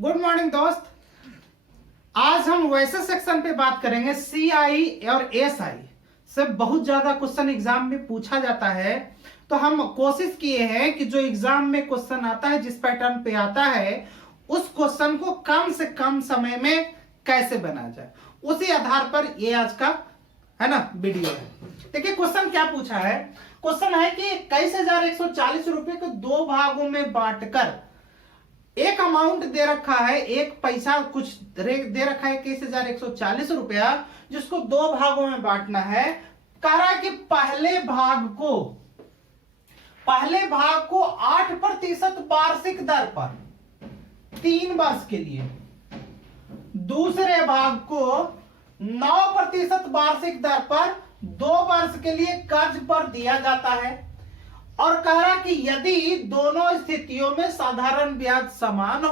Good morning दोस्त। आज हम वैसे सेक्शन पे बात करेंगे। सीआई और एसआई से बहुत ज्यादा क्वेश्चन एग्जाम में पूछा जाता है, तो हम कोशिश किए हैं कि जो एग्जाम में क्वेश्चन आता है, जिस पैटर्न पे आता है, उस क्वेश्चन को कम से कम समय में कैसे बनाया जाए, उसी आधार पर ये आज का है ना वीडियो है। देखिए क्वेश्चन क्या पूछा है। क्वेश्चन है कि 21,140 रुपए को दो भागों में बांटकर एक अमाउंट दे रखा है, एक पैसा कुछ दे रखा है 21,140 रुपया, जिसको दो भागों में बांटना है। कह रहा है कि पहले भाग को 8% वार्षिक दर पर 3 वर्ष के लिए, दूसरे भाग को 9% वार्षिक दर पर 2 वर्ष के लिए कर्ज पर दिया जाता है। और कह रहा कि यदि दोनों स्थितियों में साधारण ब्याज समान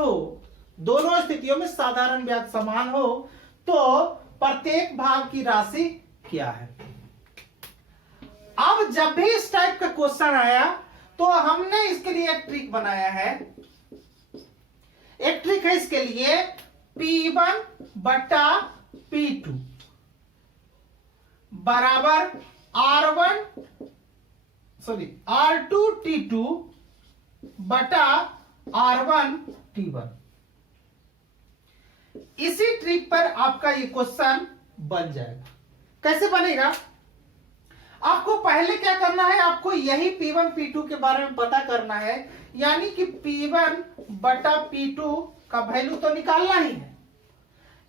हो, तो प्रत्येक भाग की राशि क्या है। अब जब भी इस टाइप का क्वेश्चन आया तो हमने इसके लिए एक ट्रिक बनाया है। एक ट्रिक है इसके लिए, P1 बटा P2 बराबर R2T2 बटा R1T1। इसी ट्रिक पर आपका ये क्वेश्चन बन जाएगा। कैसे बनेगा? आपको पहले क्या करना है, आपको यही P1 P2 के बारे में पता करना है, यानी कि P1 बटा P2 का वैल्यू तो निकालना ही है।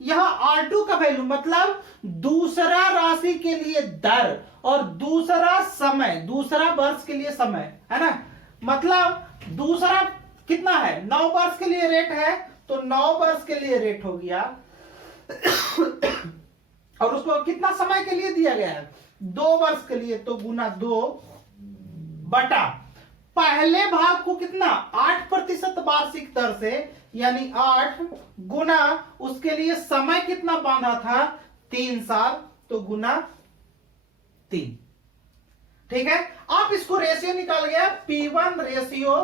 यह R2 का वैल्यू मतलब दूसरा राशि के लिए दर और दूसरा समय, दूसरा वर्ष के लिए समय है ना, मतलब दूसरा कितना है, 9 वर्ष के लिए रेट है, तो 9 वर्ष के लिए रेट हो गया। और उसको कितना समय के लिए दिया गया है, 2 वर्ष के लिए, तो गुना 2 बटा पहले भाग को कितना 8% वार्षिक दर से, यानी 8 गुना उसके लिए समय कितना बांधा था 3 साल, तो गुना 3। ठीक है, आप इसको रेशियो निकाल गया, P1 रेशियो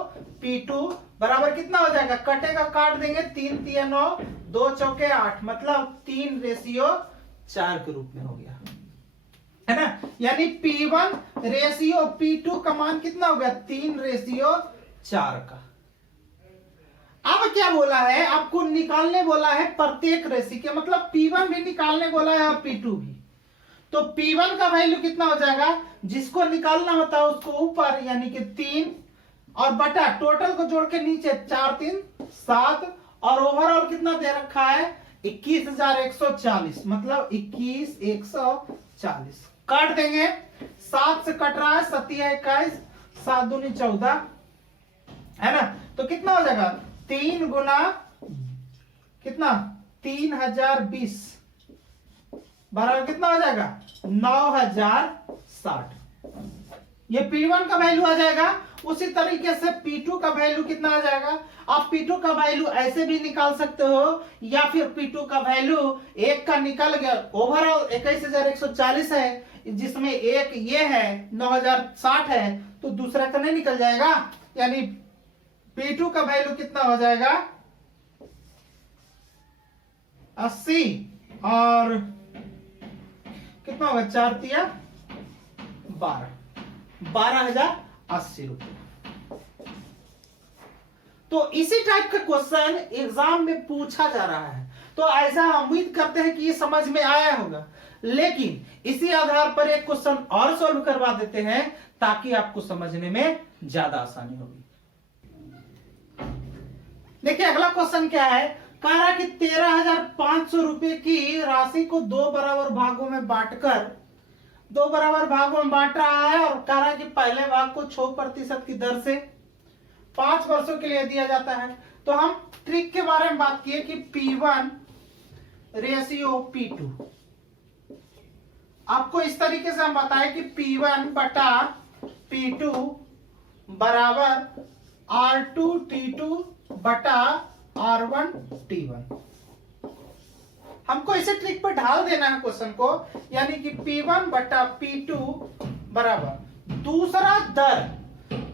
P2 बराबर कितना हो जाएगा, कटेगा काट देंगे, 3 3 9 2 चौके 8, मतलब 3 रेशियो 4 के रूप में हो गया है ना। यानी P1 रेशियो P2 का मान कितना हो गया, 3 रेशियो 4 का। अब क्या बोला है, आपको निकालने बोला है प्रत्येक रेशियो के, मतलब P1 भी निकालने बोला है और P2 भी। तो P1 का वैल्यू कितना हो जाएगा, जिसको निकालना होता है उसको ऊपर, यानी कि 3 और बटा टोटल को जोड़ के नीचे 4 3 7, और ओवरऑल कितना दे रखा है 21,140, मतलब 21,140। काट देंगे, 7 से कट रहा है, 7 21, 7 दूनी 14 है ना, तो कितना हो जाएगा 3 गुना कितना 3020 बराबर कितना हो जाएगा 9,060। ये P1 का वैल्यू आ जाएगा। उसी तरीके से P2 का वैल्यू कितना आ जाएगा, आप P2 का वैल्यू ऐसे भी निकाल सकते हो, या फिर P2 का वैल्यू एक का निकल गया, ओवरऑल 21,140 है, जिसमें एक ये है 9,060 है, तो दूसरा का नहीं निकल जाएगा, यानी P2 का वैल्यू कितना हो जाएगा 80, और कितना होगा 4 तिया 12,080 रुपए। तो इसी टाइप का क्वेश्चन एग्जाम में पूछा जा रहा है, तो ऐसा उम्मीद करते हैं कि ये समझ में आया होगा। लेकिन इसी आधार पर एक क्वेश्चन और सॉल्व करवा देते हैं, ताकि आपको समझने में ज्यादा आसानी होगी। देखिए अगला क्वेश्चन क्या है, कह रहा है कि 13,500 रुपए की राशि को 2 बराबर भागों में बांटकर 2 बराबर भागों में बांट रहा है, और कह रहा है कि पहले भाग को 6% की दर से 5 वर्षों के लिए दिया जाता है। तो हम ट्रिक के बारे में बात किए कि P1 रेशियो P2, आपको इस तरीके से हम बताएं कि P1 बटा P2 बराबर R2T2 बटा R1T1। हमको इसे ट्रिक पर ढाल देना है क्वेश्चन को, यानी कि P1 बटा P2 बराबर दूसरा दर,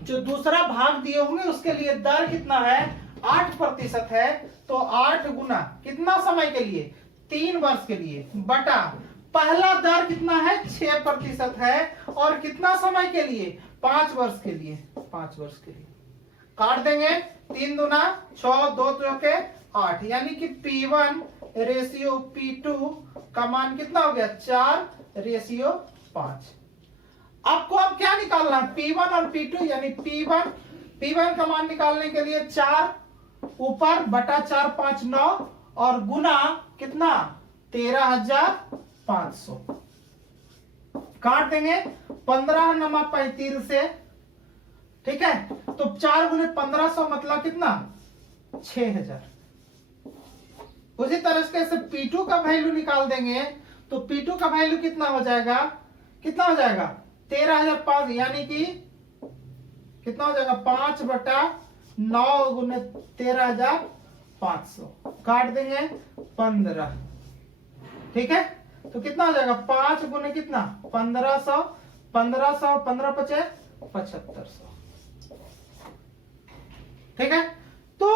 जो दूसरा भाग दिए होंगे उसके लिए दर कितना है 8% है तो 8 गुना कितना समय के लिए, 3 वर्ष के लिए, बटा पहला दर कितना है 6% है और कितना समय के लिए, 5 वर्ष के लिए, 5 वर्ष के लिए। काट देंगे, 3 दूना 6, 2 चौके 8, यानी कि P1 रेशियो P2 का मान कितना हो गया, 4 रेशियो 5। आपको अब क्या निकालना है, P1 और P2, यानी P1 का मान निकालने के लिए 4 ऊपर बटा 4 5 9 और गुना कितना 13,500। काट देंगे, 15 नमा 35 से, ठीक है, तो 4 गुने 1500 मतलब कितना 6000। उसी तरह से P2 का वैल्यू निकाल देंगे तो P2 का वैल्यू कितना हो जाएगा, 13,500, यानी कि कितना हो जाएगा 5 बटा 9 गुने 13,500। काट देंगे 15, ठीक है, तो कितना हो जाएगा 5 गुने कितना 1500, 1500 15 पचे 7500, ठीक है। तो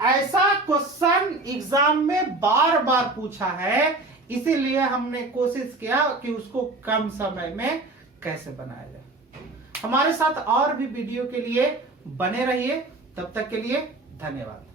ऐसा क्वेश्चन एग्जाम में बार बार पूछा है, इसीलिए हमने कोशिश किया कि उसको कम समय में कैसे बनाया जाए। हमारे साथ और भी वीडियो के लिए बने रहिए, तब तक के लिए धन्यवाद।